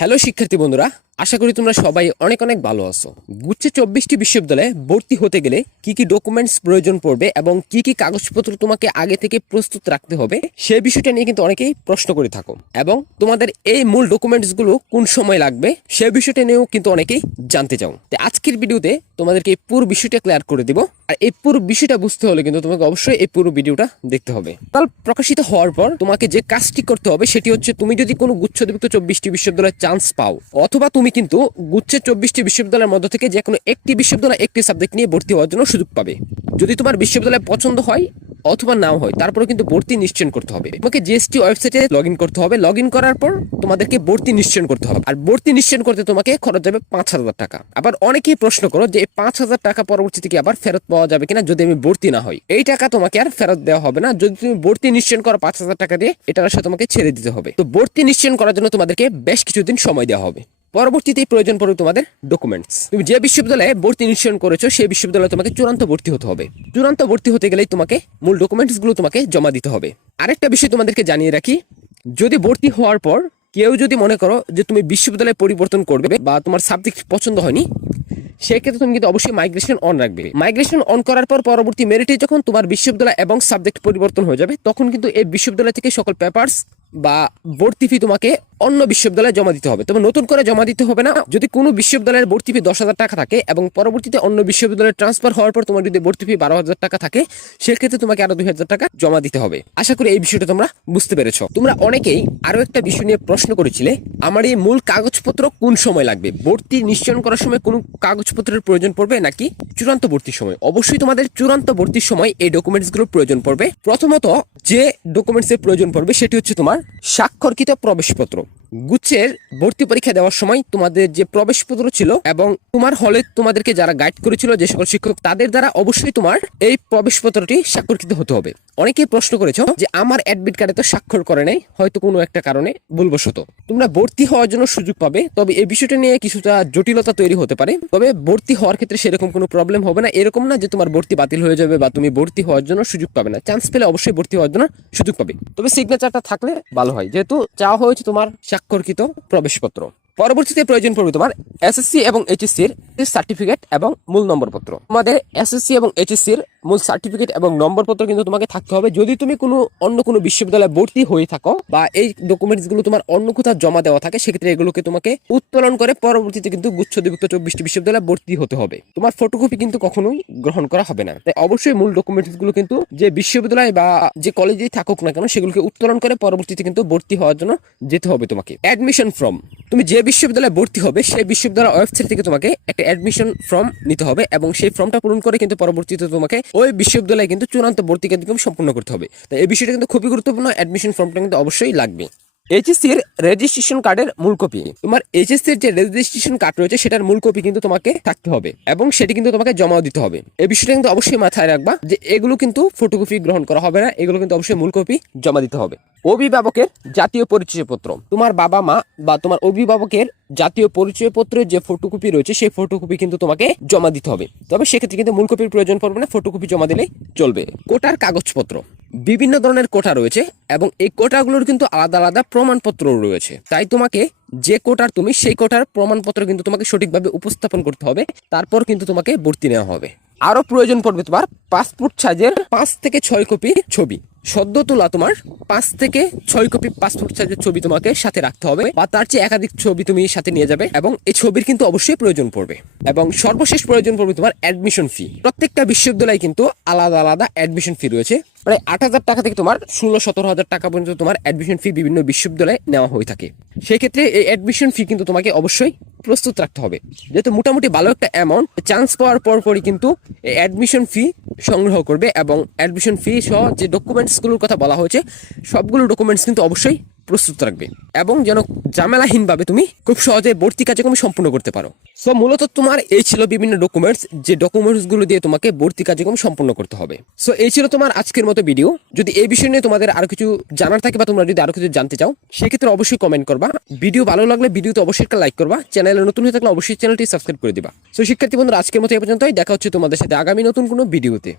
Hello শিক্ষার্থী বন্ধুরা, আশা করি তোমরা সবাই অনেক অনেক ভালো আছো। গুচ্ছে 24টি বিশ্ববিদ্যালয়ে ভর্তি হতে গেলে কি কি ডকুমেন্টস প্রয়োজন পড়বে এবং কি কি কাগজপত্র তোমাকে আগে থেকে প্রস্তুত রাখতে হবে সেই বিষয়টা নিয়ে কিন্তু অনেকেই প্রশ্ন করে থাকো, এবং তোমাদের এই মূল ডকুমেন্টসগুলো কোন সময় লাগবে সেই বিষয়টা নিয়েও কিন্তু অনেকেই জানতে চাও। তো আজকের ভিডিওতে তোমাদেরকে এই পুরো বিষয়টা ক্লিয়ার করে দিব। আর এই পুরো বিষয়টা বুঝতে হলে কিন্তু তোমাকে অবশ্যই এই পুরো ভিডিওটা দেখতে হবে। তাহলে প্রকাশিত হওয়ার পর তোমাকে যে কাজটি করতে হবে সেটি হচ্ছে, তুমি যদি কোনো গুচ্ছযুক্ত 24টি বিশ্ববিদ্যালয়ের চান্স পাও, অথবা তুমি কিন্তু গুচ্ছের 24টি বিশ্ববিদ্যালয়ের মধ্য থেকে যে কোনো একটি বিশ্ববিদ্যালয় একটি সাবজেক্ট নিয়ে ভর্তি হওয়ার জন্য সুযোগ পাবে। যদি তোমার বিশ্ববিদ্যালয় পছন্দ হয় অথবা নাও হয়, তারপরে কিন্তু ভর্তি নিশ্চয়ন করতে হবে। তোমাকে জিএসটি ওয়েবসাইটে লগ ইন করতে হবে। লগ ইন করার পর তোমাদেরকে ভর্তি নিশ্চয়ন করতে হবে। আর ভর্তি নিশ্চয়ন করতে তোমাকে খরচ যাবে 5,000 টাকা। আবার অনেকেই প্রশ্ন করো যে এই 5,000 টাকা পরবর্তীতে কি আবার ফেরত পাওয়া যাবে কিনা যদি আমি ভর্তি না হই। এই টাকা তোমাকে আর ফেরত দেওয়া হবে না। যদি তুমি ভর্তি নিশ্চয়ন করো 5,000 টাকা দিয়ে, এটার আসলে তোমাকে ছেড়ে দিতে হবে। তো ভর্তি নিশ্চয়ন করার জন্য তোমাদেরকে বেশ কিছুদিন সময় দেওয়া হবে। পরবর্তীতে প্রয়োজন পড়বে তোমাদের ডকুমেন্টস। তুমি যে বিশ্ববিদ্যালয়ে ভর্তি নিশ্চয়ন করেছো সেই বিশ্ববিদ্যালয়ে তোমাকে চূড়ান্ত ভর্তি হতে হবে। চূড়ান্ত ভর্তি হতে গেলেই তোমাকে মূল ডকুমেন্টস গুলো তোমাকে জমা দিতে হবে। আরেকটা বিষয় তোমাদেরকে জানিয়ে রাখি, যদি ভর্তি হওয়ার পর কেউ যদি মনে করো যে তুমি বিশ্ববিদ্যালয় পরিবর্তন করবে বা তোমার সাবজেক্ট পছন্দ হয়নি, সেক্ষেত্রে তুমি কিন্তু অবশ্যই মাইগ্রেশন অন রাখবে। মাইগ্রেশন অন করার পর পরবর্তী মেরিটে যখন তোমার বিশ্ববিদ্যালয় এবং সাবজেক্ট পরিবর্তন হয়ে যাবে, তখন কিন্তু এই বিশ্ববিদ্যালয় থেকে সকল পেপারস বা ভর্তি ফি তোমাকে অন্য বিশ্ববিদ্যালয়ে জমা দিতে হবে। তবে নতুন করে জমা দিতে হবে না। যদি কোনো বিশ্ববিদ্যালয়ের ভর্তি ফি 10,000 টাকা থাকে এবং পরবর্তীতে অন্য বিশ্ববিদ্যালয়ে ট্রান্সফার হওয়ার পর তোমার যদি ভর্তি ফি 12,000 টাকা থাকে, সেক্ষেত্রে তোমাকে আরো 2,000 টাকা জমা দিতে হবে। আশা করি এই বিষয়টা তোমরা বুঝতে পেরেছো। তোমরা অনেকেই আরো একটা বিষয় নিয়ে প্রশ্ন করেছিলে, আমার এই মূল কাগজপত্র কোন সময় লাগবে, ভর্তি নিশ্চয়ন করার সময় কোন কাগজপত্রের প্রয়োজন পড়বে নাকি চূড়ান্ত ভর্তির সময়। অবশ্যই তোমাদের চূড়ান্ত ভর্তির সময় এই ডকুমেন্টসগুলো প্রয়োজন পড়বে। প্রথমত যে ডকুমেন্টসের প্রয়োজন পড়বে সেটি হচ্ছে তোমার স্বাক্ষরকৃত প্রবেশপত্র। গুচ্ছের ভর্তি পরীক্ষা দেওয়ার সময় তোমাদের যে প্রবেশপত্র ছিল এবং তোমার হলে তোমাদেরকে যারা গাইড করেছিল যে সকল শিক্ষক, তাদের দ্বারা অবশ্যই তোমার এই প্রবেশপত্রটি স্বাক্ষরকৃত হতে হবে। অনেকেই প্রশ্ন করেছো যে আমার অ্যাডমিট কার্ডে তো স্বাক্ষর করে নাই, হয়তো কোনো একটা কারণে ভুলবশত। তোমরা ভর্তি হওয়ার জন্য সুযোগ পাবে, তবে এই বিষয়টা নিয়ে কিছুটা জটিলতা তৈরি হতে পারে। তবে ভর্তি হওয়ার ক্ষেত্রে সেরকম কোনো প্রবলেম হবে না। এরকম না যে তোমার ভর্তি বাতিল হয়ে যাবে বা তুমি ভর্তি হওয়ার জন্য সুযোগ পাবে না। চান্স পেলে অবশ্যই ভর্তি হওয়ার জন্য সুযোগ পাবে, তবে সিগনেচারটা থাকলে ভালো হয়, যেহেতু চাওয়া হয়েছে তোমার স্বাক্ষরকৃত প্রবেশপত্র। পরবর্তীতে প্রয়োজন পড়বে তোমার এসএসসি এবং এইচএসসি এর সার্টিফিকেট এবং মূল নম্বরপত্র। তোমাদের এসএসসি এবং এইচএসসি এর মূল সার্টিফিকেট এবং নম্বরপত্র কিন্তু তোমাকে থাকতে হবে। যদি তুমি অন্য কোনো বিশ্ববিদ্যালয়ে ভর্তি হয়ে থাকো বা এই ডকুমেন্টস গুলো তোমার অন্য কোথাও জমা দেওয়া থাকে, সেক্ষেত্রে এগুলোকে তোমাকে উত্তোলন করে পরবর্তীতে কিন্তু গুচ্ছযুক্ত 24টি বিশ্ববিদ্যালয়ে ভর্তি হতে হবে। তোমার ফটোকপি কিন্তু কখনোই গ্রহণ করা হবে না। তাই অবশ্যই মূল ডকুমেন্টস গুলো কিন্তু যে বিশ্ববিদ্যালয় বা যে কলেজেই থাকুক না কেন, সেগুলোকে উত্তোলন করে পরবর্তীতে কিন্তু ভর্তি হওয়ার জন্য যেতে হবে তোমাকে। অ্যাডমিশন ফর্ম, তুমি যে বিশ্ববিদ্যালয়ে ভর্তি হবে সেই বিশ্ববিদ্যালয়ের ওয়েবসাইট থেকে তোমাকে একটা অ্যাডমিশন ফর্ম নিতে হবে এবং সেই ফর্মটা পূরণ করে কিন্তু পরবর্তীতে তোমাকে ওই বিশ্ববিদ্যালয়ে কিন্তু চূড়ান্ত ভর্তি কার্যক্রম সম্পূর্ণ করতে হবে। তাই এই বিষয়টা কিন্তু খুবই গুরুত্বপূর্ণ। অ্যাডমিশন ফর্মটা কিন্তু অবশ্যই লাগবে। এইচএসসি এর রেজিস্ট্রেশন কার্ডের মূল কপি, তোমার এইচএসসি এর যে রেজিস্ট্রেশন কার্ড রয়েছে সেটার মূল কপি কিন্তু তোমাকে থাকতে হবে এবং সেটি কিন্তু তোমাকে জমাও দিতে হবে। এই বিষয়টা কিন্তু অবশ্যই মাথায় রাখবা যে এগুলো কিন্তু ফটোকপি গ্রহণ করা হবে না, এগুলো কিন্তু অবশ্যই মূল কপি জমা দিতে হবে। অভিভাবকের জাতীয় পরিচয়পত্র, তোমার বাবা মা বা তোমার অভিভাবকের জাতীয় পরিচয়পত্রের যে ফটোকপি রয়েছে সেই ফটোকপি কিন্তু তোমাকে জমা দিতে হবে। তবে সেক্ষেত্রে কিন্তু মূল কপির প্রয়োজন পড়বে না, ফটোকপি জমা দিলেই চলবে। কোটার কাগজপত্র, বিভিন্ন ধরনের কোটা রয়েছে এবং এই কোটাগুলোর কিন্তু আলাদা আলাদা প্রমাণপত্র রয়েছে। তাই তোমাকে যে কোটার তুমি সেই কোটার প্রমাণপত্র কিন্তু তোমাকে সঠিকভাবে উপস্থাপন করতে হবে, তারপর কিন্তু তোমাকে ভর্তি নেওয়া হবে। আরো প্রয়োজন পড়বে তোমার পাসপোর্ট সাইজের 5 থেকে 6 কপি ছবি। সদ্য তোলা তোমার 5 থেকে 6 কপি পাসপোর্ট সাইজের ছবি তোমাকে সাথে রাখতে হবে, বা তার চেয়ে একাধিক ছবি তুমি সাথে নিয়ে যাবে এবং এই ছবির কিন্তু অবশ্যই প্রয়োজন পড়বে। এবং সর্বশেষ প্রয়োজন পড়বে তোমার অ্যাডমিশন ফি। প্রত্যেকটা বিশ্ববিদ্যালয়ে কিন্তু আলাদা আলাদা অ্যাডমিশন ফি রয়েছে। প্রায় 8,000 টাকা থেকে তোমার 16-17,000 টাকা পর্যন্ত তোমার অ্যাডমিশন ফি বিভিন্ন বিশ্ববিদ্যালয়ে নেওয়া হয়ে থাকে। সেই ক্ষেত্রে এই অ্যাডমিশন ফি কিন্তু তোমাকে অবশ্যই প্রস্তুত রাখতে হবে, যেহেতু মোটামুটি ভালো একটা অ্যামাউন্ট। চান্স পাওয়ার পরপরই কিন্তু এই অ্যাডমিশন ফি সংগ্রহ করবে এবং অ্যাডমিশন ফি সহ যে ডকুমেন্টসগুলোর কথা বলা হয়েছে সবগুলো ডকুমেন্টস কিন্তু অবশ্যই প্রস্তুত রাখবে, এবং যেন ঝামেলাহীনভাবে তুমি খুব সহজে ভর্তি কার্যক্রম সম্পূর্ণ করতে পারো। সো মূলত তোমার এই ছিল বিভিন্ন ডকুমেন্টস, যে ডকুমেন্টসগুলো দিয়ে তোমাকে ভর্তি কার্যক্রম সম্পন্ন করতে হবে। সো এই ছিল তোমার আজকের মতো ভিডিও। যদি এই বিষয় নিয়ে তোমাদের আরো কিছু জানার থাকে বা তোমরা যদি আরো কিছু জানতে চাও, সেক্ষেত্রে অবশ্যই কমেন্ট করবা। ভিডিও ভালো লাগলে ভিডিওতে অবশ্যই একটা লাইক করবা। চ্যানেলে নতুন হয়ে থাকলে অবশ্যই চ্যানেলটি সাবস্ক্রাইব করে দিবা। সো শিক্ষার্থী বন্ধুরা, আজকের মতো এই পর্যন্তই। দেখা হচ্ছে তোমাদের সাথে আগামী নতুন কোনো ভিডিওতে।